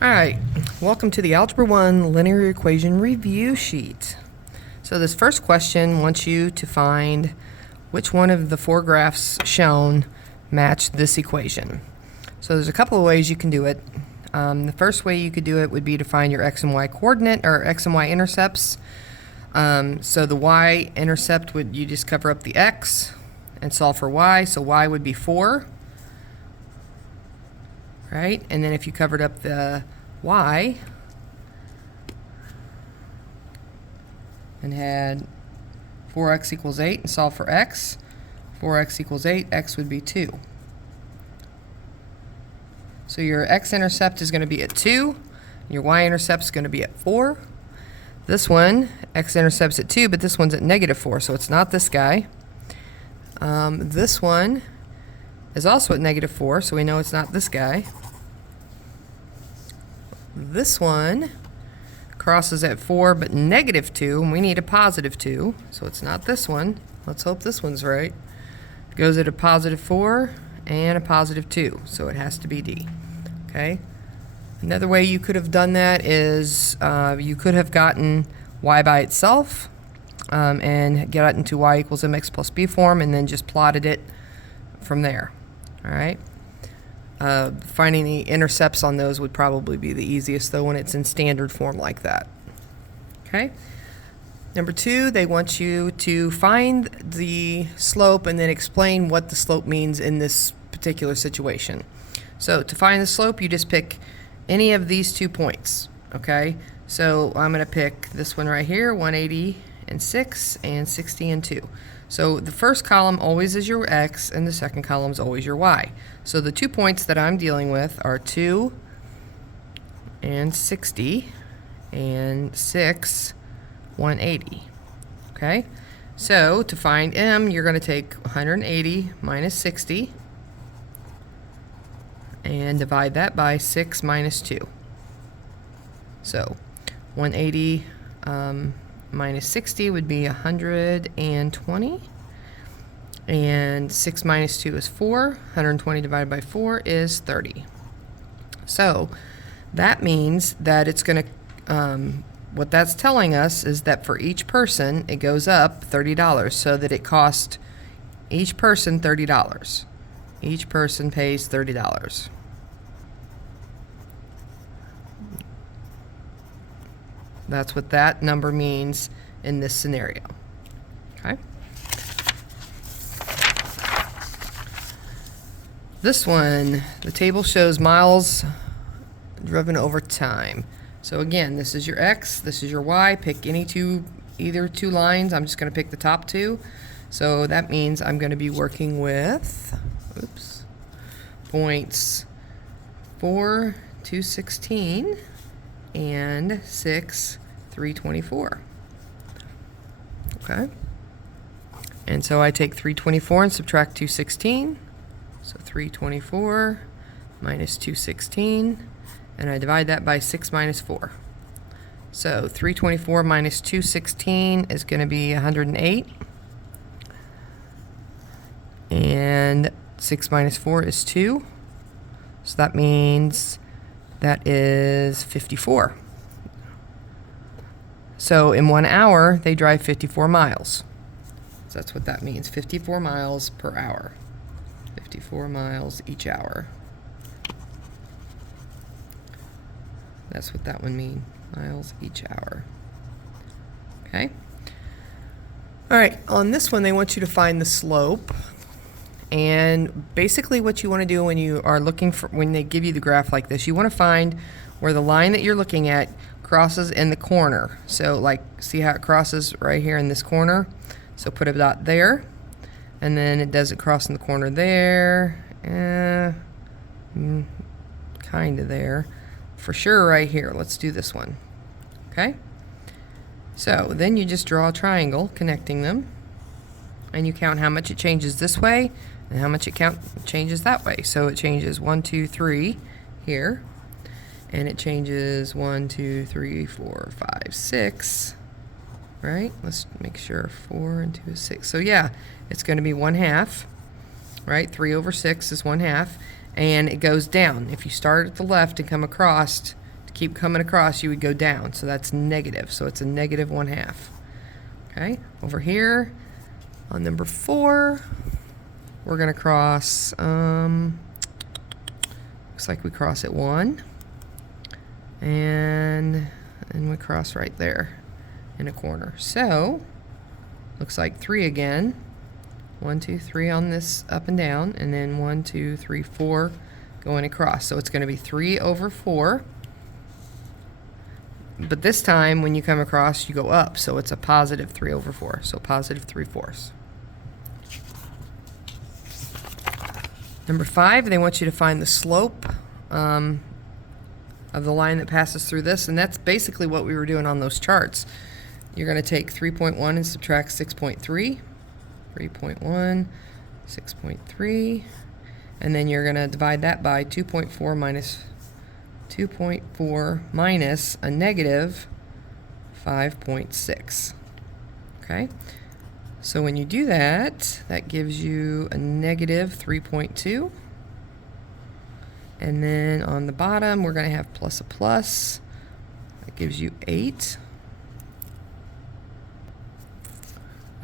Alright, welcome to the Algebra 1 linear equation review sheet. So this first question wants you to find which one of the four graphs shown match this equation. So there's a couple of ways you can do it. The first way you could do it would be to find your x and y coordinate, or x and y intercepts. So the y-intercept would, you just cover up the x and solve for y, so y would be 4. Right? And then if you covered up the y and had 4x equals 8 and solve for x, 4x equals 8, x would be 2. So your x-intercept is going to be at 2, your y-intercept is going to be at 4. This one, x-intercept's at 2, but this one's at -4, so it's not this guy. This one is also at -4, so we know it's not this guy. This one crosses at 4, but -2, and we need a +2, so it's not this one. Let's hope this one's right. It goes at a +4 and a +2, so it has to be D. Okay. Another way you could have done that is you could have gotten y by itself and get it into y equals mx plus b form, and then just plotted it from there. All right. Finding the intercepts on those would probably be the easiest, though, when it's in standard form like that. Okay. Number 2, they want you to find the slope and then explain what the slope means in this particular situation. So to find the slope, you just pick any of these 2 points. Okay. So I'm going to pick this one right here, 180 and 6 and 60 and 2. So the first column always is your x, and the second column is always your y. So the 2 points that I'm dealing with are 2 and 60 and 6, 180. Okay? So to find m, you're going to take 180 minus 60 and divide that by 6 minus 2. So 180 minus 60 would be 120, and 6 minus 2 is 4. 120 divided by 4 is 30. So that means that it's going to, what that's telling us is that for each person it goes up $30, so that it costs each person $30. Each person pays $30. That's what that number means in this scenario. Okay. This one, the table shows miles driven over time. So again, this is your x, this is your y. Pick any either two lines. I'm just going to pick the top 2. So that means I'm going to be working with, points 4, 216. and 6, 324. Okay. And so I take 324 and subtract 216. So 324 minus 216, and I divide that by 6 minus 4. So 324 minus 216 is going to be 108. And 6 minus 4 is 2. So that means that is 54. So in 1 hour, they drive 54 miles. So that's what that means, 54 miles per hour. 54 miles each hour. That's what that one means, miles each hour. Okay. All right, on this one, they want you to find the slope. And basically what you want to do when you are looking for, when they give you the graph like this, you want to find where the line that you're looking at crosses in the corner. So like, see how it crosses right here in this corner? So put a dot there, and then it doesn't cross in the corner there, kind of there. For sure right here. Let's do this one. Okay? So then you just draw a triangle connecting them, and you count how much it changes this way and how much it changes that way. So it changes 1, 2, 3 here, and it changes 1, 2, 3, 4, 5, 6. Right? Let's make sure 4 and 2 is 6. So yeah, it's going to be 1/2. Right? 3 over 6 is 1/2, and it goes down. If you start at the left and come across, keep coming across, you would go down. So that's negative. So it's a negative 1/2. Okay, over here on number 4, we're going to cross, looks like we cross at 1. And we cross right there in a corner. So, looks like 3 again. 1, 2, 3 on this up and down, and then 1, 2, 3, 4 going across. So it's going to be 3 over 4. But this time, when you come across, you go up. So it's a positive 3 over 4. So positive 3/4. Number 5, they want you to find the slope of the line that passes through this. And that's basically what we were doing on those charts. You're going to take 3.1 and subtract 6.3. 3.1, 6.3. And then you're going to divide that by 2.4 minus 2.4 minus a negative 5.6. Okay? So when you do that, that gives you a negative 3.2. And then on the bottom, we're going to have plus a plus. That gives you 8.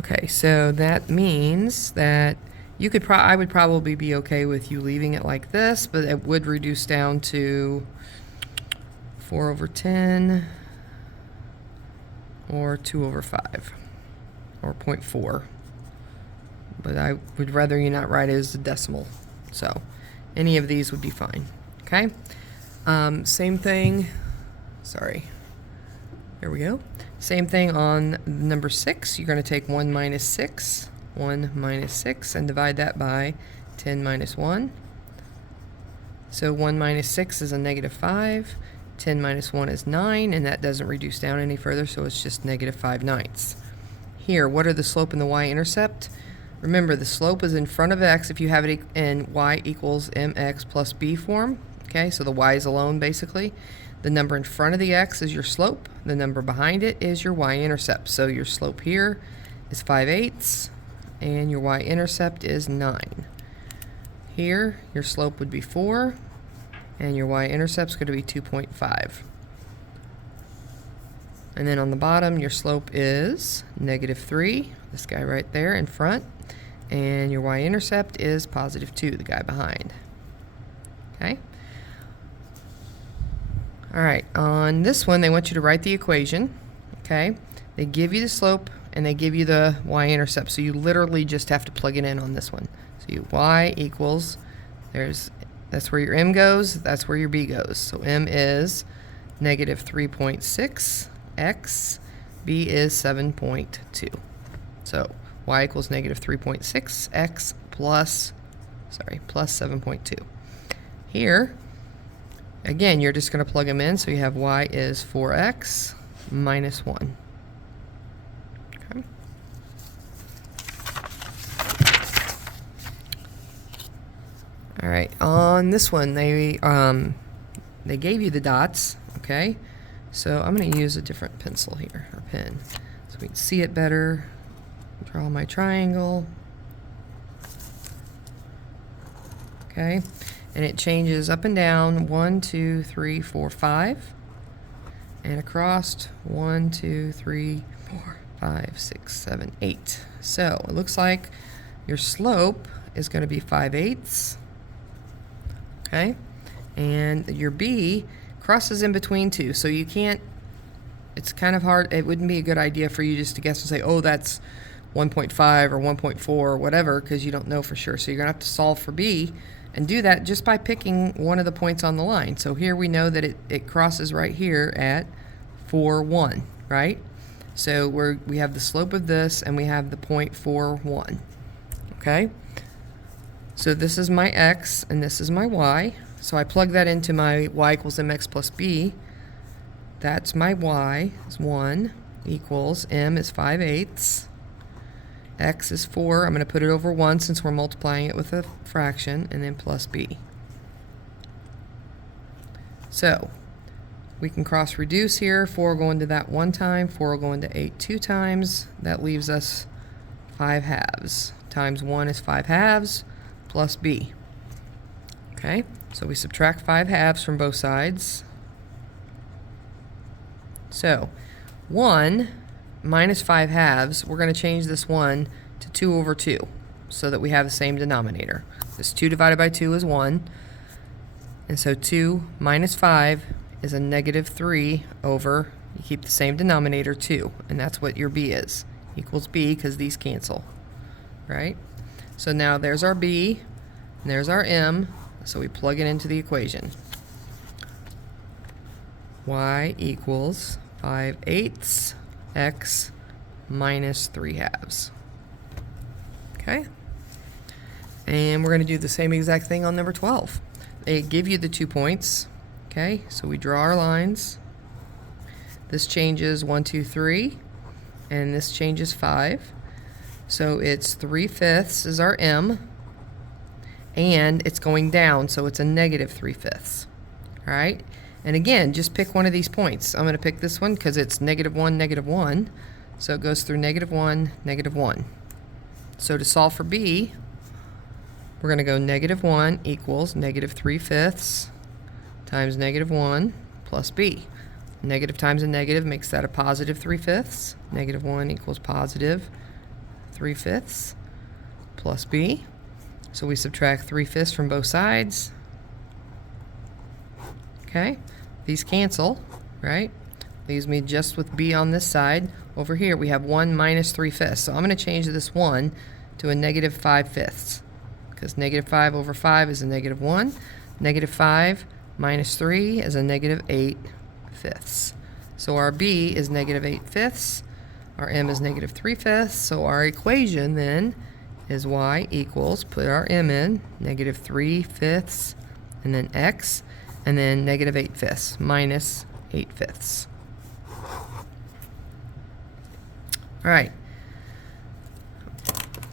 Okay, so that means that you could I would probably be okay with you leaving it like this, but it would reduce down to 4 over 10 or 2 over 5 or 0.4. But I would rather you not write it as a decimal. So any of these would be fine. Okay? Same thing. Sorry. Here we go. Same thing on number 6. You're going to take 1 minus 6. 1 minus 6 and divide that by 10 minus 1. So 1 minus 6 is a negative 5. 10 minus 1 is 9, and that doesn't reduce down any further, so it's just negative 5/9. Here, what are the slope and the y-intercept? Remember, the slope is in front of x if you have it in y equals mx plus b form. Okay, so the y is alone, basically. The number in front of the x is your slope. The number behind it is your y-intercept. So your slope here is 5/8, and your y-intercept is 9. Here, your slope would be 4, and your y-intercept's going to be 2.5. And then on the bottom, your slope is negative 3, this guy right there in front, and your y-intercept is positive 2, the guy behind. Okay? All right, on this one, they want you to write the equation. Okay? They give you the slope, and they give you the y-intercept, so you literally just have to plug it in on this one. So y equals, that's where your m goes, that's where your b goes. So m is negative 3.6 x, b is 7.2. So y equals negative 3.6 x plus 7.2. Here, again, you're just going to plug them in, so you have y is 4x minus 1. Okay. All right, on this one, they gave you the dots, okay? So I'm going to use a different pencil here, or pen, so we can see it better. Draw my triangle. Okay, and it changes up and down 1, 2, 3, 4, 5, and across 1, 2, 3, 4, 5, 6, 7, 8. So it looks like your slope is going to be 5/8. Okay, and your b crosses in between 2, so you can't, it's kind of hard, it wouldn't be a good idea for you just to guess and say, oh, that's 1.5 or 1.4 or whatever, because you don't know for sure. So you're going to have to solve for b, and do that just by picking one of the points on the line. So here we know that it crosses right here at 4, 1, right? So we have the slope of this, and we have the point 4, 1. Okay? So this is my x, and this is my y. So I plug that into my y equals mx plus b. That's my y is 1 equals m is 5/8. X is 4. I'm going to put it over 1 since we're multiplying it with a fraction, and then plus b. So we can cross reduce here. 4 will go into that 1 time. 4 will go into 8 2 times. That leaves us 5/2. Times 1 is 5/2 plus b. Okay, so we subtract 5/2 from both sides. So 1 minus 5 halves, we're going to change this 1 to 2 over 2 so that we have the same denominator. This 2 divided by 2 is 1. And so 2 minus 5 is a negative 3 over, you keep the same denominator, 2. And that's what your b is. Equals b because these cancel. Right? So now there's our b, and there's our m. So we plug it into the equation. Y equals 5/8 x minus 3 halves. Okay? And we're going to do the same exact thing on number 12. They give you the 2 points. Okay? So we draw our lines. This changes 1, 2, 3. And this changes 5. So it's 3/5 is our m. And it's going down, so it's a negative 3/5. All right? And again, just pick one of these points. I'm going to pick this one because it's -1, -1. So it goes through -1, -1. So to solve for b, we're going to go -1 equals -3/5 times -1 plus b. Negative times a negative makes that a positive 3/5. -1 equals positive 3/5 plus b. So we subtract 3/5 from both sides. Okay, these cancel, right? Leaves me just with b on this side. Over here we have 1 minus 3/5. So I'm going to change this 1 to a negative 5/5. Because negative 5 over 5 is a negative 1. Negative 5 minus 3 is a negative 8/5. So our b is negative 8/5. Our m is negative 3/5. So our equation then is y equals, put our m in, negative 3/5, and then x, and then negative 8/5 minus 8/5. All right.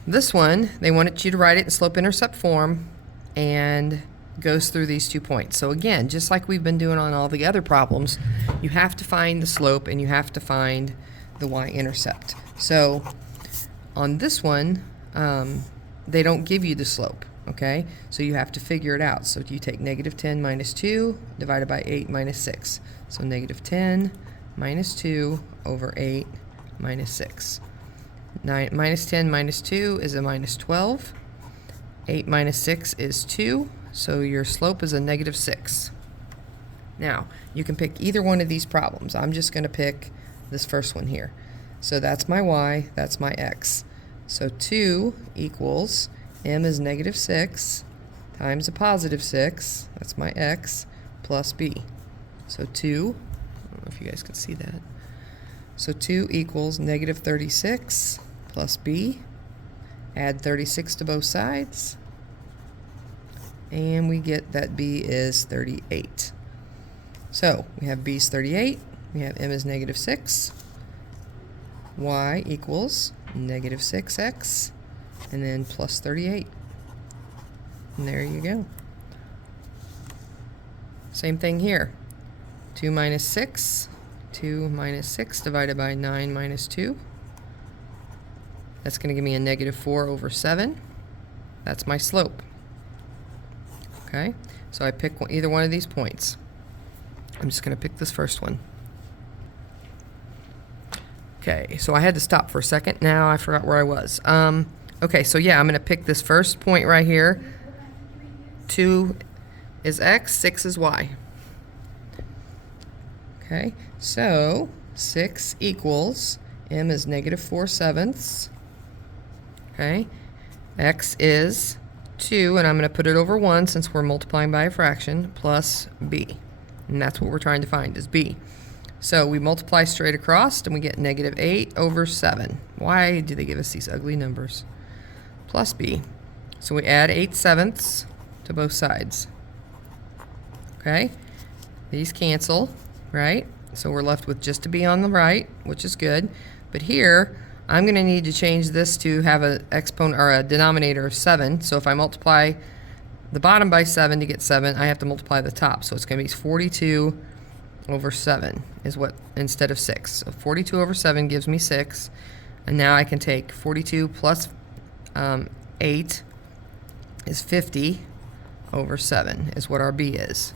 This one, they wanted you to write it in slope-intercept form and goes through these 2 points. So again, just like we've been doing on all the other problems, you have to find the slope and you have to find the y-intercept. So on this one, they don't give you the slope, okay? So you have to figure it out. So you take -10 minus 2 divided by 8 minus 6. So -10 minus 2 over 8 minus 6. Minus 10 minus 2 is a minus 12. 8 minus 6 is 2. So your slope is a negative 6. Now, you can pick either one of these problems. I'm just going to pick this first one here. So that's my y, that's my x. So 2 equals, m is negative 6 times a positive 6, that's my x, plus b. So 2, I don't know if you guys can see that. So 2 equals negative 36 plus b. Add 36 to both sides. And we get that b is 38. So we have b is 38. We have m is negative 6. Y equals negative 6x. And then plus 38. And there you go. Same thing here. 2 minus 6. 2 minus 6 divided by 9 minus 2. That's going to give me a negative 4 over 7. That's my slope. Okay, so I pick either one of these points. I'm just going to pick this first one. Okay, so I had to stop for a second. Now I forgot where I was. Okay, so yeah, I'm going to pick this first point right here. 2 is x, 6 is y. Okay, so 6 equals, m is negative 4/7. Okay, x is 2, and I'm going to put it over 1 since we're multiplying by a fraction, plus b. And that's what we're trying to find, is b. So we multiply straight across, and we get negative 8 over 7. Why do they give us these ugly numbers? Plus b. So we add 8/7 to both sides. Okay, these cancel, right? So we're left with just a b on the right, which is good. But here, I'm going to need to change this to have an exponent or a denominator of 7. So if I multiply the bottom by 7 to get 7, I have to multiply the top. So it's going to be 42 over 7 is what, instead of 6. So 42 over 7 gives me 6. And now I can take 42 plus 8 is 50 over 7 is what our b is.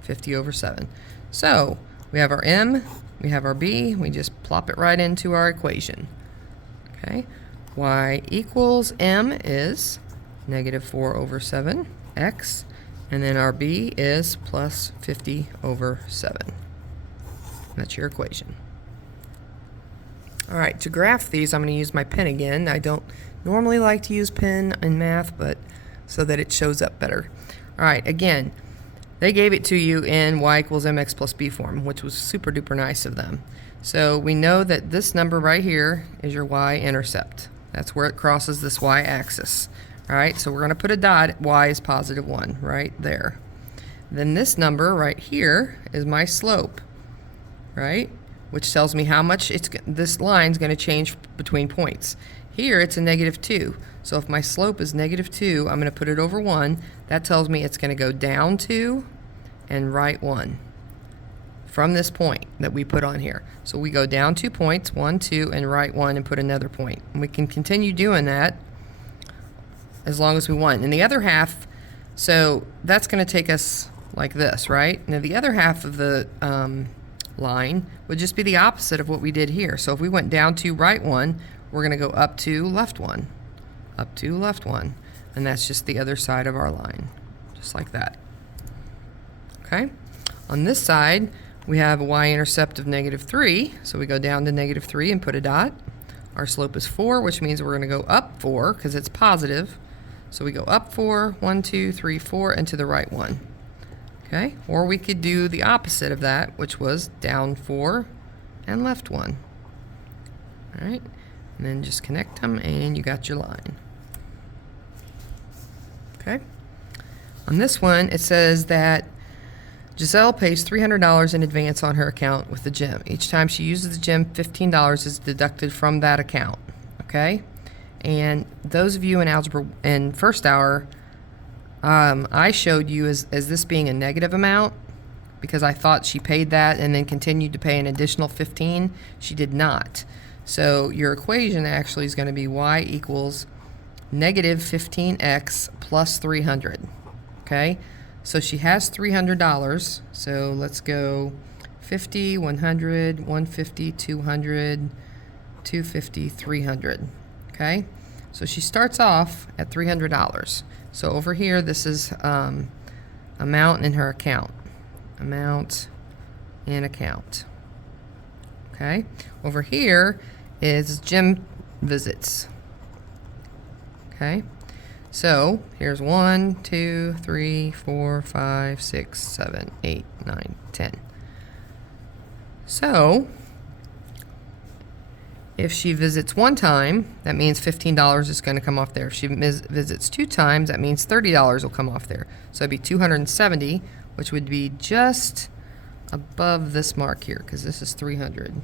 50 over 7. So We have our m, we have our b, we just plop it right into our equation. Okay, y equals m is negative 4 over 7 x, and then our b is plus 50 over 7. That's your equation. All right, to graph these, I'm going to use my pen again. I don't normally like to use pen in math, but so that it shows up better. All right, again, they gave it to you in y equals mx plus b form, which was super duper nice of them. So we know that this number right here is your y-intercept. That's where it crosses this y-axis. All right, so we're going to put a dot at y is positive 1 right there. Then this number right here is my slope, right? Which tells me how much this line's going to change between points. Here it's a negative 2. So if my slope is negative 2, I'm going to put it over 1. That tells me it's going to go down 2 and right 1 from this point that we put on here. So we go down 2 points, 1, 2, and right 1, and put another point. And we can continue doing that as long as we want. And the other half, so that's going to take us like this, right? Now the other half of the line would just be the opposite of what we did here. So if we went down 2, right 1, we're going to go up 2, left 1, up 2, left 1, and that's just the other side of our line, just like that. Okay, on this side we have a y-intercept of negative 3, so we go down to negative 3 and put a dot. Our slope is 4, which means we're going to go up 4 because it's positive, so we go up 4, 1, 2, 3, 4, and to the right 1. Okay, or we could do the opposite of that, which was down 4 and left 1. All right, and then just connect them and you got your line. Okay, on this one it says that Giselle pays $300 in advance on her account with the gym. Each time she uses the gym, $15 is deducted from that account. Okay, and those of you in algebra in first hour, I showed you as this being a negative amount because I thought she paid that and then continued to pay an additional 15. She did not. So your equation actually is going to be y equals negative 15x plus 300. Okay, so she has $300. So let's go 50, 100, 150, 200, 250, 300. Okay, so she starts off at $300. So over here, this is amount in her account. Amount in account. Okay. Over here is gym visits. Okay. So here's 1, 2, 3, 4, 5, 6, 7, 8, 9, 10. So if she visits 1 time, that means $15 is going to come off there. If she visits 2 times, that means $30 will come off there. So it'd be 270, which would be just above this mark here, because this is 300.